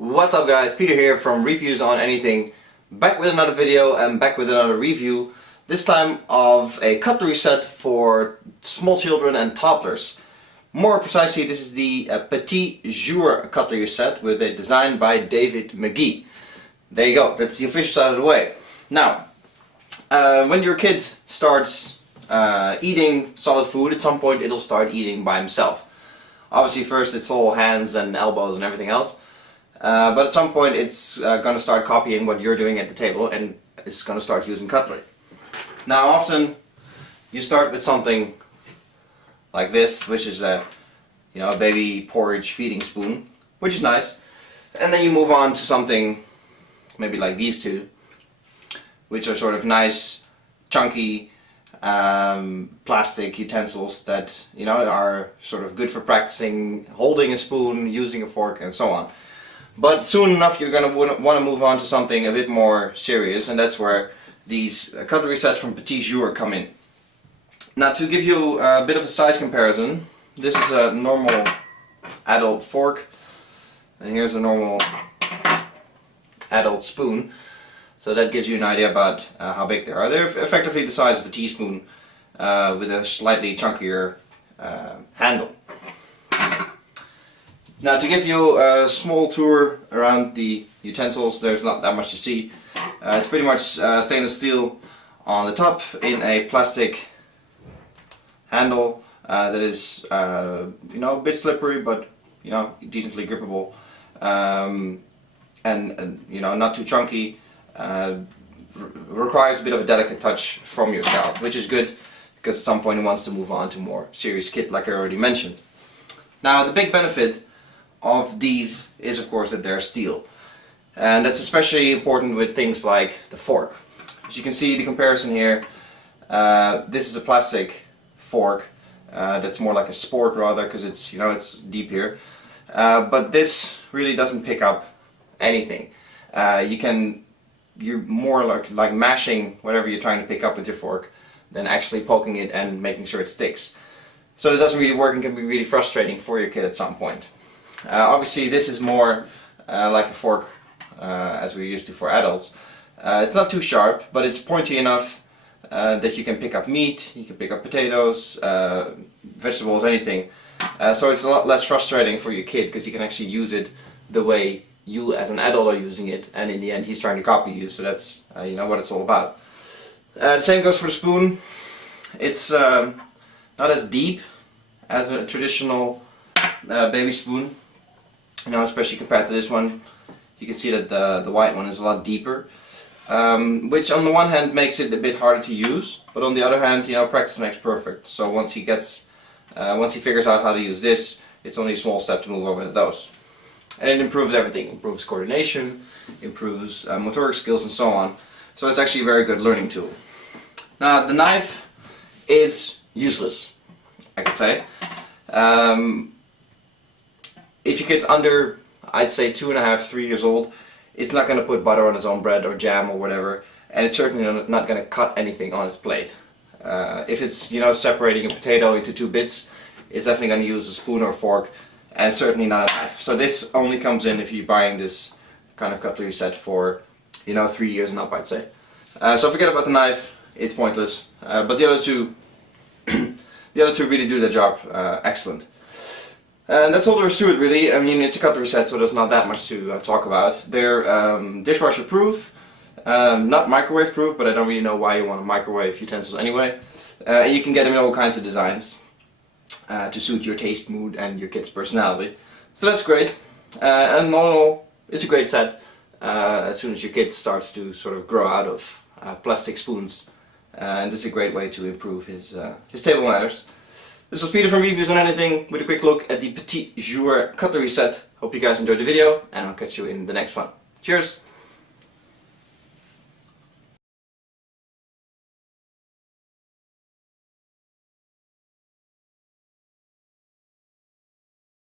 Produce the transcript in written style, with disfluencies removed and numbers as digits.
What's up guys, Peter here from Reviews on Anything, back with another video and back with another review, this time of a cutlery set for small children and toddlers. More precisely, this is the Petit Jour cutlery set with a design by David McGee. There you go, that's the official side of the way. Now, when your kid starts eating solid food, at some point it'll start eating by himself. Obviously first it's all hands and elbows and everything else. But at some point it's going to start copying what you're doing at the table and it's going to start using cutlery. Now often you start with something like this, which is a baby porridge feeding spoon, which is nice. And then you move on to something maybe like these two, which are sort of nice, chunky plastic utensils that are sort of good for practicing holding a spoon, using a fork, and so on. But soon enough you're going to want to move on to something a bit more serious, and that's where these cutlery sets from Petit Jour come in. Now, to give you a bit of a size comparison, this is a normal adult fork and here's a normal adult spoon. So that gives you an idea about how big they are. They're effectively the size of a teaspoon with a slightly chunkier handle. Now, to give you a small tour around the utensils, there's not that much to see. It's pretty much stainless steel on the top in a plastic handle that is a bit slippery but decently grippable, and not too chunky. Requires a bit of a delicate touch from your child, which is good because at some point he wants to move on to more serious kit, like I already mentioned. Now, the big benefit of these is of course that they're steel, and that's especially important with things like the fork. As you can see the comparison here, this is a plastic fork that's more like a sport rather, because it's it's deep here, but this really doesn't pick up anything. You're more like mashing whatever you're trying to pick up with your fork than actually poking it and making sure it sticks. So it doesn't really work and can be really frustrating for your kid at some point. Obviously this is more like a fork as we're used to for adults. It's not too sharp, but it's pointy enough that you can pick up meat, you can pick up potatoes, vegetables, anything. So it's a lot less frustrating for your kid because you can actually use it the way you as an adult are using it, and in the end he's trying to copy you, so that's what it's all about. The same goes for the spoon. It's not as deep as a traditional baby spoon, especially compared to this one. You can see that the white one is a lot deeper, which on the one hand makes it a bit harder to use, but on the other hand, practice makes perfect. So once he figures out how to use this, it's only a small step to move over to those. And it improves everything. It improves coordination, improves motoric skills, and so on. So it's actually a very good learning tool. Now, the knife is useless, I could say. If your kid's under, I'd say 2.5, 3 years old, it's not going to put butter on its own bread or jam or whatever, and it's certainly not going to cut anything on its plate. If it's separating a potato into 2 bits, it's definitely going to use a spoon or fork, and certainly not a knife. So this only comes in if you're buying this kind of cutlery set for 3 years and up, I'd say. So forget about the knife, it's pointless. But the other two really do their job excellent. And that's all there is to it, really. I mean, it's a cutlery set, so there's not that much to talk about. They're dishwasher proof, not microwave proof, but I don't really know why you want to microwave utensils anyway. And you can get them in all kinds of designs to suit your taste, mood, and your kid's personality. So that's great. And all in all, it's a great set as soon as your kid starts to sort of grow out of plastic spoons. And this is a great way to improve his table manners. This was Peter from Reviews on Anything with a quick look at the Petit Jour cutlery set. Hope you guys enjoyed the video, and I'll catch you in the next one. Cheers!